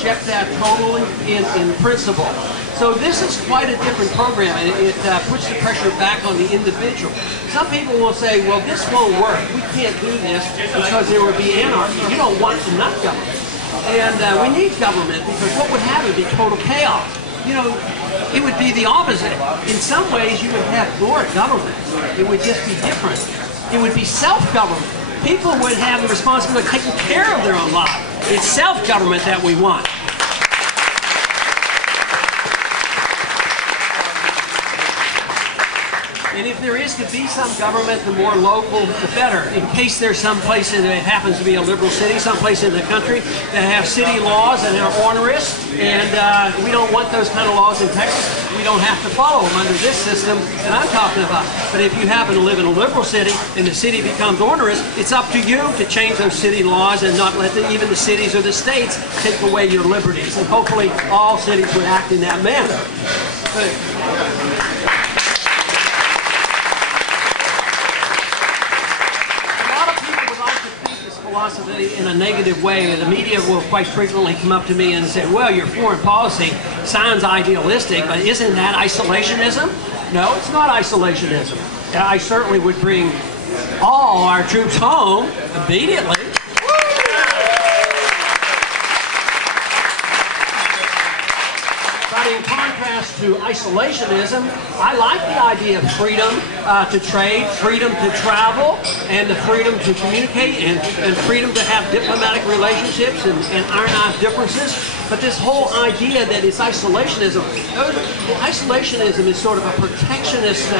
reject that totally in principle. So this is quite a different program, and it puts the pressure back on the individual. Some people will say, well, this won't work. We can't do this because there would be anarchy. You don't want enough government. And we need government because what would happen would be total chaos. You know, it would be the opposite. In some ways, you would have more government. It would just be different. It would be self-government. People would have the responsibility of taking care of their own lives. It's self-government that we want. And if there is to be some government, the more local, the better. In case there's some place that it happens to be a liberal city, some place in the country that have city laws that are onerous, and we don't want those kind of laws in Texas. We don't have to follow them under this system that I'm talking about. But if you happen to live in a liberal city and the city becomes onerous, it's up to you to change those city laws and not let even the cities or the states take away your liberties. And hopefully all cities would act in that manner. Philosophy in a negative way. The media will quite frequently come up to me and say, well, your foreign policy sounds idealistic, but isn't that isolationism? No, it's not isolationism. I certainly would bring all our troops home immediately. But in contrast to isolationism, I like the idea of freedom to trade, freedom to travel, and the freedom to communicate, and freedom to have diplomatic relationships and iron out differences. But this whole idea that it's isolationism, isolationism is sort of a protectionist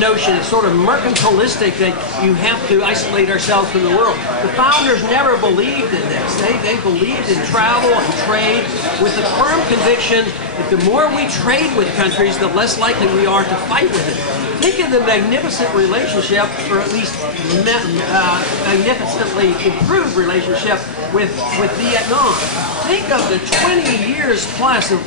notion. It's sort of mercantilistic that you have to isolate ourselves from the world. The founders never believed in this. They believed in travel and trade with the firm conviction that the more we trade with countries, the less likely we are to fight with it. Think of the magnificent relationship, or at least magnificently improved relationship with Vietnam. Think of the 20 years plus of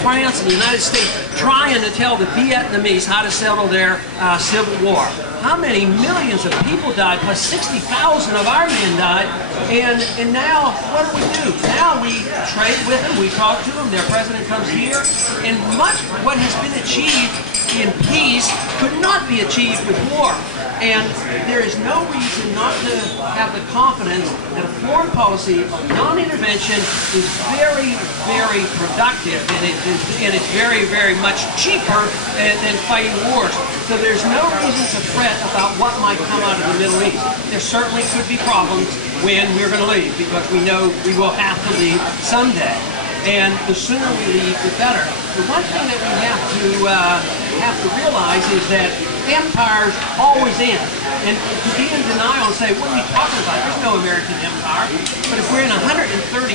France and the United States trying to tell the Vietnamese how to settle their civil war. How many millions of people died, plus 60,000 of our men died, and now what do? Now we trade with them, we talk to them, their president comes here, and much of what has been achieved in peace could not be achieved with war. And there is no reason not to have the confidence that a foreign policy of non-intervention is very, very productive, and it's very, very much cheaper than fighting wars. So there's no reason to fret about what might come out of the Middle East. There certainly could be problems when we're going to leave, because we know we will have to leave someday. And the sooner we leave, the better. The one thing that we have to realize is that empires always end. And to be in denial and say, what are you talking about? There's no American empire. But if we're in 130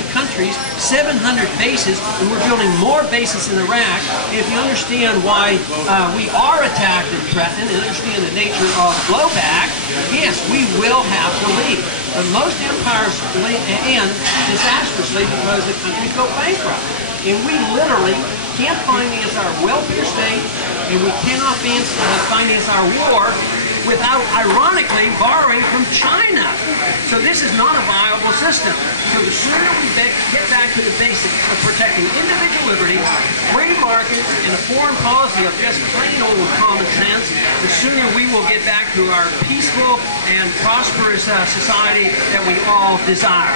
countries, 700 bases, and we're building more bases in Iraq, and if you understand why we are attacked and threatened, and understand the nature of blowback, yes, we will have to leave. But most empires end disastrously because the countries go bankrupt. And we literally can't finance our welfare state, and we cannot finance our war without, ironically, borrowing from China. So this is not a viable system. So the sooner we get back to the basics of protecting individual liberties, free markets, and a foreign policy of just plain old common sense, the sooner we will get back to our peaceful and prosperous society that we all desire.